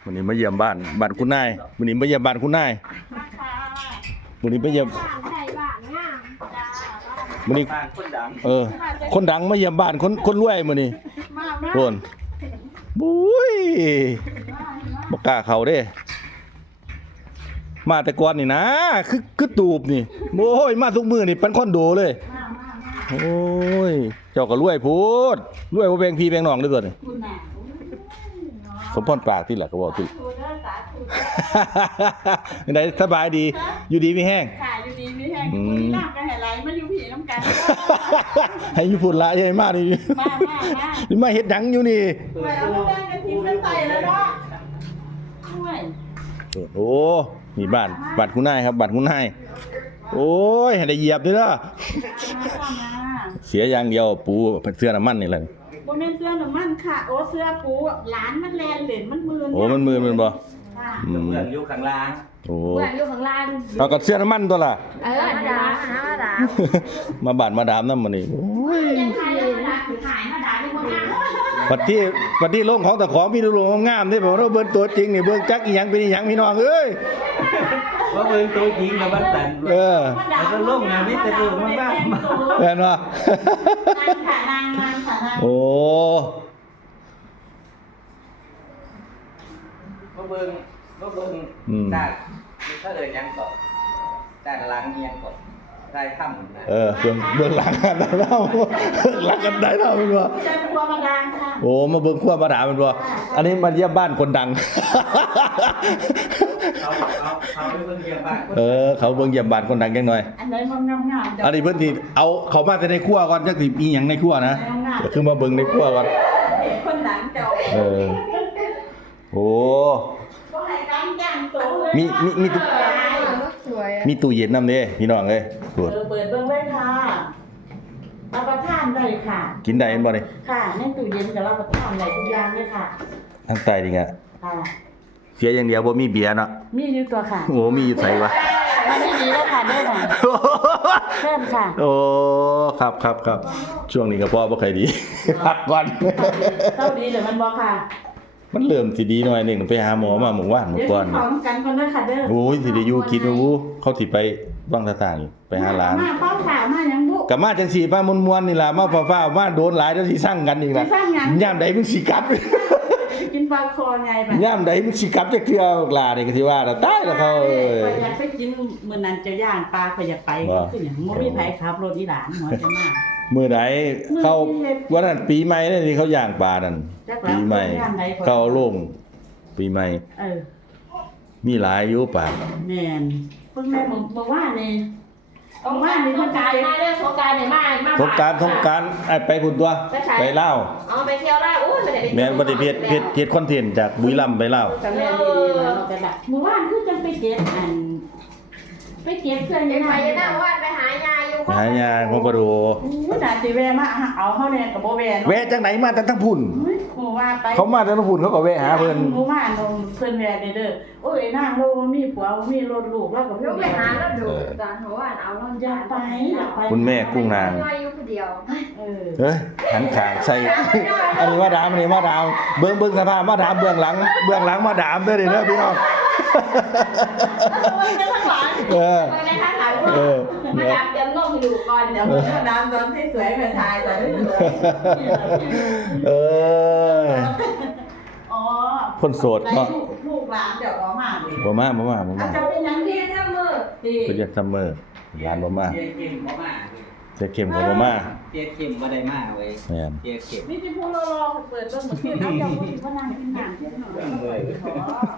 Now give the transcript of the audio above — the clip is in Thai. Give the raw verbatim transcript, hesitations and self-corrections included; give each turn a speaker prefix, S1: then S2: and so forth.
S1: วันนี้มาเยี่ยมบ้านบ้านคุณนายวันนี้มาเยี่ยมบ้านคุณนายวันนี้มาเยี่ยมวันนี้เออคนดังมาเยี่ยมบ้านคนคนรวยมื้อนี้โอนบุ้ยบ่กล้าเข้าเด้มาแต่ก่อนนี่นะคือคือตูบนี่โอ้ยมาทุกมื้อนี่เป็นคอนโดเลยโอ้ยเจ้าก็รวยโพดรวยบ่แบ่งพี่แบ่งน้องเด้อตัวนี่สมพรปากที่แหละก็บอกที่ได้สบายดีอยู่ดีไม่แห้ง
S2: ค่ะอยู่ดีไม่แห้งอยู่ดีน้ำกันไหลมาอยู่ผีน้ำกัน
S1: ให้อยู่พุ่นละใหญ่มากนี่
S2: มามามา
S1: นี่มาเฮ็ดหยังอยู่นี่
S2: ไปเอามาแบ่งกันทิ้งกันใส่แล้วเนาะช่วย
S1: โอ้มีบ้านบ้านคุณนายครับบ้านคุณนายโอ้ยให้ได้เหยียบด้วยเด้อเสียอย่างเดียวปูเสื้อน้ำมันนี่แหละ
S2: บ่แม่นเสื้อน้ำมันค่ะโอ้เสื้อปูหลานมันแลนเหรียญมันมือ
S1: โอ้มันมือมันบ่
S3: เบื่ออยู่ข้างล่าง
S1: โอ้
S4: เบื่ออยู่ข้างล่าง
S1: เอากับเสื้อน้ำมันตัวล่ะ
S4: เออมาดามมาดาม
S1: มาบ้านมาดามนำมื้อนี้โอ้ย
S2: ยังขายมาดามขายมาดามได้บ่งาม
S1: ปัดที่ปัดที่โรงของตะของมีโรงงามนี่ผมเราเบิ่งตัวจริงนี่เบิ่งจักอีหยังเป็นอีหยังพี่น้องเอ้ย
S3: ว่าเบิ่งตัวจริงแล้วมันแต่
S1: เออ
S3: แล้วก็ลงงานนี่แต่ดูมันบ้า
S1: แม่นบ่
S2: นางค่ะนางนางค่ะนาง
S1: โอ้
S3: ว่าเบิ่งว่าเบิ่งด้านถ้าเอิ้นหยังก่อนด้านหลังเอียงก่อนได้ค่ำนะ
S1: เออเบื้องเบื้องหลังกันได้เล่าหลังกันได้เล่าเป็นบ่
S2: จะเป็นครัวมาดามค่ะ
S1: โอ้มาเบิ่งครัวมาถามเป็นบ่อันนี้มาเยี่ยมบ้านคนดัง
S3: เขาเขาเขาไปเบิ่งเยี่ยมบ้าน
S1: เออเขาเบิ่งเยี่ยมบ้านคนดังจังหน่อย
S2: อันไหนมันงามๆ
S1: อันนี้เพิ่นสิเอาเขามาแต่ในครัวก่อนจักสิมีหยังในครัวนะก็คือมาเบิ่งในครัวก่อน
S2: คนดังเจ้า
S1: เออโอ้
S2: บ่ให้การจ้างโตเลย
S1: มีมีมี
S4: สวย
S1: มีตู้เย็นนำเด้พี่น้องเอ้ยเปิด
S2: เออเปิดเบิ่งไว้ค่ะรับประทานได้ค่ะ
S1: กินได้แม่นบ่นี่
S2: ค่ะในตู้เย็นก็รับประทานได้ทุกอย่างเลยค่ะ
S1: ทางใต้นี่ไง
S2: ค่ะ
S1: เสียอย่างเดียวบ่มีเบียร์เนาะ
S2: มีอยู่ตัวค่ะ
S1: โอ้มีอยู่ไสวะ
S2: อันนี้ดีแล้วค่ะได้ค่ะเพิ่มค่ะ
S1: โอ้ครับครับครับช่วงนี้ก็พอบ่ค่อยดีพักก่อน
S2: เท่าดีเดี๋ยวมันบ่ค่ะ
S1: มันเริ่มสิดีหน่อยนึงไปหาหมอมาเมื่อวานเมื่อก่อน
S2: พร้อมกันคนเด้อค่ะเด้อ
S1: โอ้ยสิได้อยู่คิดว่าอู้เขาสิไปวังต่างๆไปหาหลาน
S2: มาเป้าถามมาหยังบุ
S1: ก็มาจังซี่ป้ามวนๆนี่ล่ะมาฟ้าๆมาโดนหลายแล้วสิสั่งกันอีกล่ะยามใดมึงสิกลับ
S2: กินปลาคอไงบัด
S1: ยามใดมึงสิกลับจักเทื่อหลานี่ก็สิว่าแล้วตายแล้วเขาเอ้ย
S2: ข่อยอยากไปกินมื้อนั้นจะย่างปลาข่อยอยากไปคือหยังบ่มีไผขับรถอีหลานหัวจะมา
S1: มื้อใดเขาวันนั้นปีใหม่นี่ที่เขาย่างปลานั่นปีใหม่เขาลงปีใหม่
S2: เออ
S1: มีหลายอยู่ป่ะ
S2: แม่นเพิ่นแม่บอกว่านี่บอกว่านี่
S4: สงการมาเด้อสงการนี่มามา
S1: สงการสงการไอ้ไปพุ่นตัวไปลาว
S4: อ๋อไปเที่ยวลาวโอ้ยบ่ได้ไป
S1: แม่นบ่ได้เพชรเพชรเพชรคอนเทนต์จากบุรีรัมย์ไปลาว
S2: ก็แม่นดีๆแล้วก็แบบมื้อวานคือจังไปเก็บอันไปเก็บเครื่อง
S4: ไป
S2: ยัง
S4: ไป
S2: ไง
S4: นะว่าไปหายายอยู่
S1: หายาของบ่ดู
S2: อู้น่าสิแวะมาเอาเฮาแน่ก็บ่แวะเนาะ
S1: แวะจังไหนมาแต่ทั้งพุ่น
S2: มื้อว่าไป
S1: เขามาแต่ทั้งพุ่นเขาก็แวะหาเพิ่น
S2: มื้อวานเพิ่นแวะเด้อโอ้ยนางโลมีผัวมีรถลูกแล้วก็
S4: ยกไปหาแล้วดูตอนหัวเอาเรา
S2: อยากไปอยากไป
S1: คุณแม่กุ้งนาง
S4: อยู่คนเดียว
S2: เออ
S1: เอ้ยหันข้างใส่อันนี้มาดามอันนี้มาดามเบิ่งเบิ่งสภาพมาดามเบื้องหลังเบื้องหลังมาดามเด้อนี่เด้อพี่น้องเออ
S4: เออมาดามเตรียมนมให้ดูก่อน
S2: เดี๋ยวมาดามตอนที่สวยมาถ่ายตอนนี้
S1: เออ
S2: อ๋อ
S1: คนโสดเนาะ
S2: ลูกหลานเดี๋ยวบ่มา
S1: บ่มาบ่มาบ่มา
S2: จะเป็นหยังที่ซัมเมอร์ที่
S1: เพิ่นจะซัมเมอร์หลานบ่มา
S3: เตี้ยเข้มบ่มา
S1: เตี้ยเข้มก็บ่มา
S3: เตี้ยเข้มบ่ได้มาเว้ย
S1: แม่น
S3: เตี้ยเข้ม
S2: นี่ที่ผู้รอเปิดเบิ่งเหมือนกันเอาเจ้าผู้ที่บ่นั่งกินหยังเที่ยงหน่อย